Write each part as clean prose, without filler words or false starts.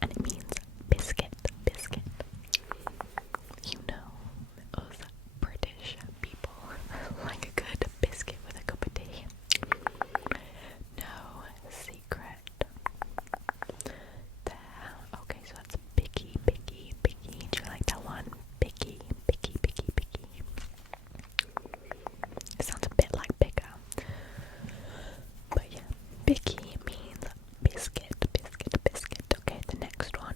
and it means biscuit, biscuit. You know, us British people like a good biscuit with a cup of tea. No secret. There. Okay, so that's picky, picky, picky. Do you like that one? Picky, picky, picky, picky. It sounds a bit like picker. But yeah, picky means biscuit, biscuit, biscuit. Okay, the next one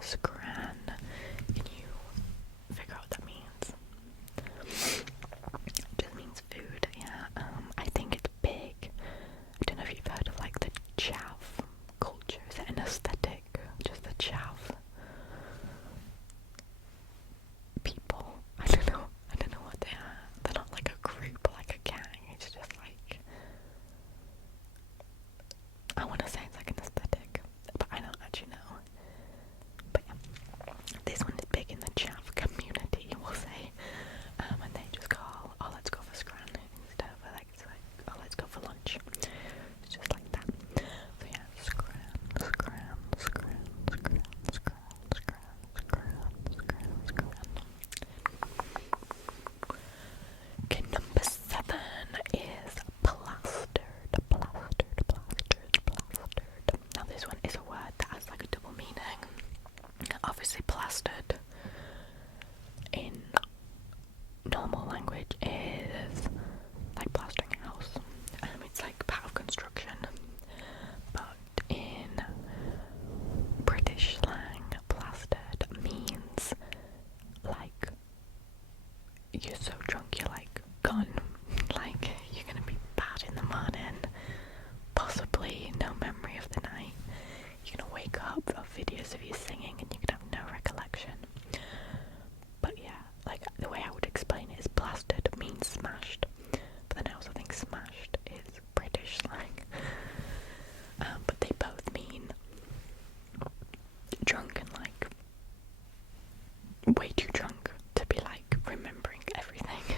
scran. Can you figure out what that means? It just means food, yeah. I think it's big. I don't know if you've heard of like the chav culture. Is it an aesthetic? Just the chav people. I don't know what they are. They're not like a group, like a gang. It's just like, I want to say it's like an aesthetic, but I don't actually know. But yeah, this one is big in the chav community, we'll say. And they just call, oh, let's go for scran instead of like, it's like, oh, let's go for lunch. It's just like that. So yeah, scran. Okay, number 7 is plastered. Now this one is a word that has like a double meaning. Obviously plastered in normal language is like plastering a house. It's like part of construction. But in British slang, plastered means like you're so drunk you're like gone. Like you're gonna be bad in the morning. Possibly no memory of the night. You're gonna wake up of videos of you singing and you could have no recollection. But yeah, like the way I would explain it is plastered means smashed. But then I also think smashed is British slang. But they both mean drunk and like way too drunk to be like remembering everything.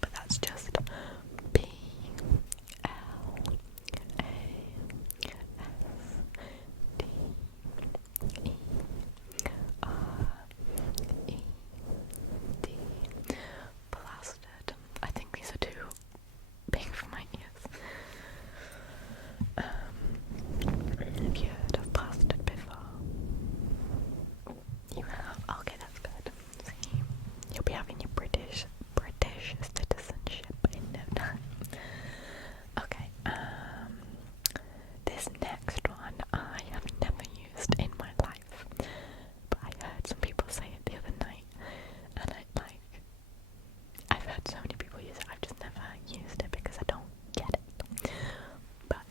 But that's just plastered. I think these are too big for my ears. Have you heard of plastered before? You have? Okay, that's good. See, you'll be having your British citizenship in no time. Okay, this next one I have never used in my life, but I heard some people say it the other night, and I've heard so many people use it, I've just never used it because I don't get it. But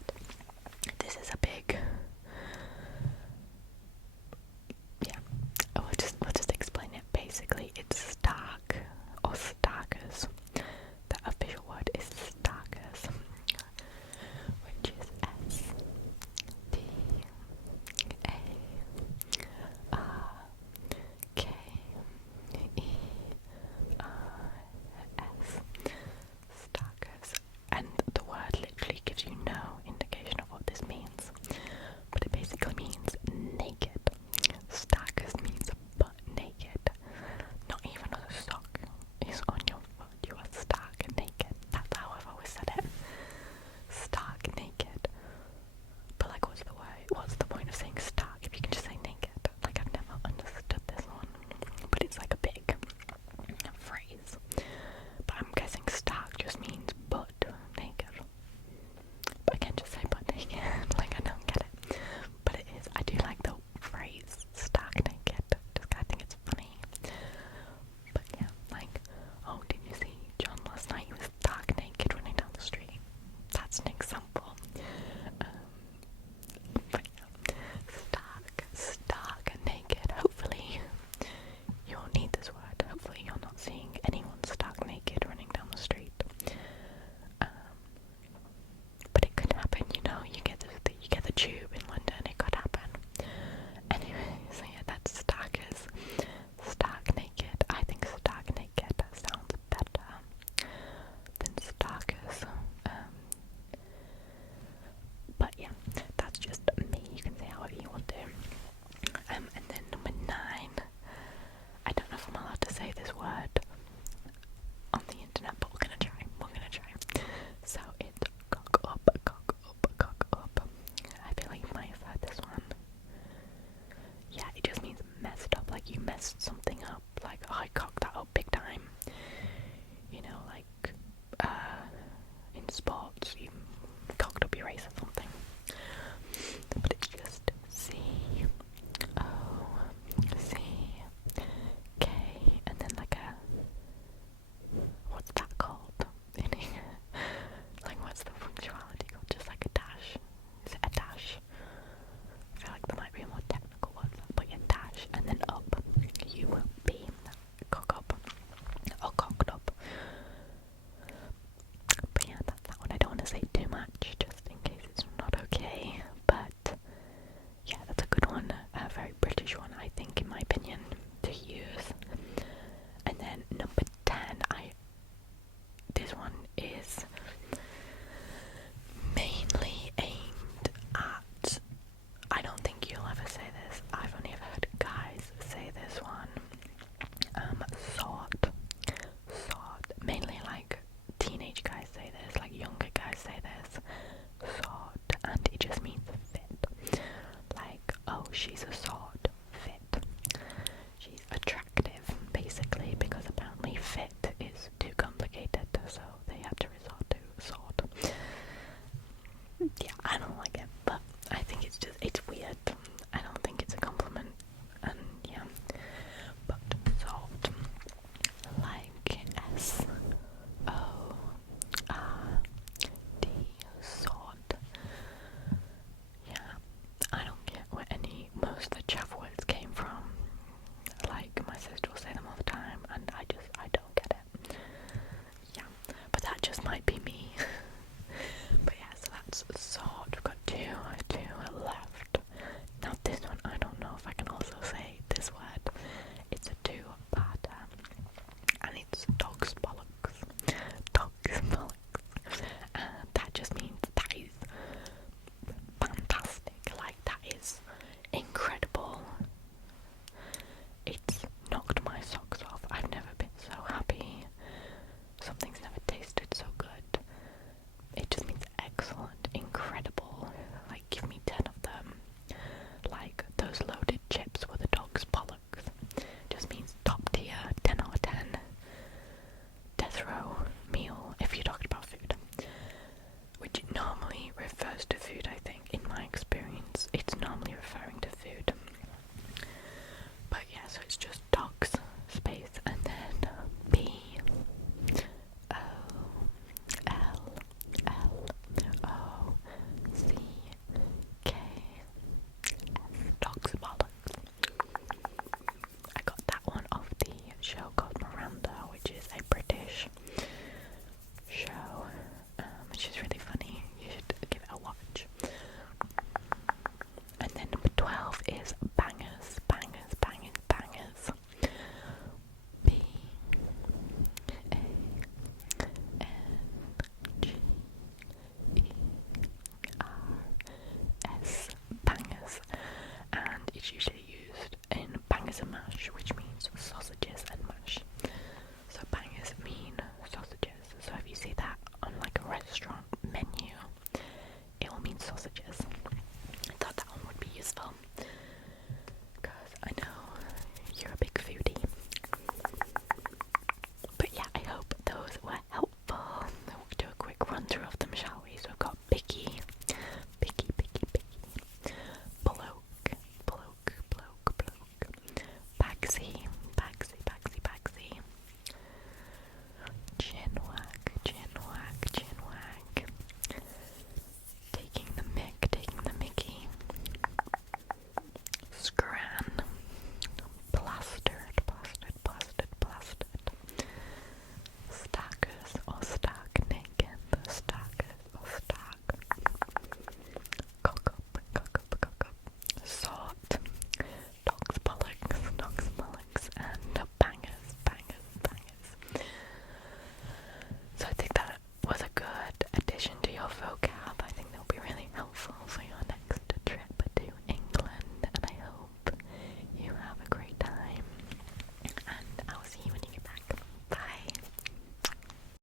this is a big, yeah, we'll just explain it. Basically, it's stark, or starkers. The official word is starkers, which is S-T-A-R-K-E-R-S. Starkers. And the word literally gives you no indication of what this means, but it basically means naked. Starkers means butt naked. Not even a sock is on your foot. You are stark naked. That's how I've always said it. Stark naked. But like, what's the point of saying stark if you can just say naked? Like, I've never understood this one. But it's like a big phrase. But I'm guessing stark just means butt naked. But I can't just say butt naked. Like, I don't get it. But it is. I do like the phrase stark naked. Just I think it's funny. But yeah, like, oh, did you see John last night? He was stark naked running down the street. That's an example. But yeah, stark naked. Hopefully you won't need this word. Hopefully you're not seeing anyone stark naked running down the street. But it could happen, you know. You get the tube in London. It could happen. Anyway, so yeah, that's starkers. Stark naked. I think stark naked sounds better than starkers. But yeah, that's just me. You can say however you want to. And then number 9. I don't know if I'm allowed to say this word on the internet, but we're gonna try. So it's cock up. I feel like you might have heard this one. Yeah, it just means messed up. Like you messed something up. Like, oh, I cocked that up big time. You know, like in sports, you cocked up your race or something. But it's just C-O-C-K. British, and then up, you will be cock up, or cocked up. But yeah, that's that one. I don't want to say too much, just in case it's not okay, but yeah, that's a good one, a very British one, I think, in my opinion, to use. And then number 10, this one is mainly aimed at, I don't think you'll ever say this, I've only ever heard guys say this one, sort, mainly like teenage guys say this, like younger guys say this, sort, and it just means fit, like, oh, she's a sort, fit, she's attractive, basically, because apparently fit is too complicated, so they had to resort to sort. Yeah, I don't like it, but I think it's weird. I don't think it's a compliment, and yeah, but sort, like S-O-R-D, sort. Yeah, I don't get where most of the chaff words came from. Like, my sister will say them all the time, and I don't get it. Yeah, but that just might be me. But yeah, so that's sort. We've got two left. Now this one, I don't know if I can also say this word. It's a two-parter, and it's dog's bollocks. Dog's bollocks. And that just means that is fantastic. Like, that is incredible. It's knocked my socks off. I've never been so happy. Something's never tasted so good. It just means excellent, incredible. Like, give me 10 of them. Like, those loaded chips with a dog's bollocks. Just means top tier, 10 out of 10. Death row meal, if you're talking about food. Which normally refers to food, I think. In my experience, it's normally referring to food. But yeah, so it's just dogs, space, and then B O L L O C K S, dog's bollocks. I got that one off the show called Miranda, which is a British show, which is really funny. You should give it a watch. And then number 12 is bangers, bangers, bangers, bangers. B A N G E R S, bangers, and it's usually used in bangers and mash, which means sausages and mash. So bangers mean sausages. So if you see that on like a restaurant menu, it will mean sausages. I thought that one would be useful, because I know you're a big foodie. But yeah, I hope those were helpful. We'll do a quick run through of them, shall we? So we've got Picky, Bloke, Bagsy,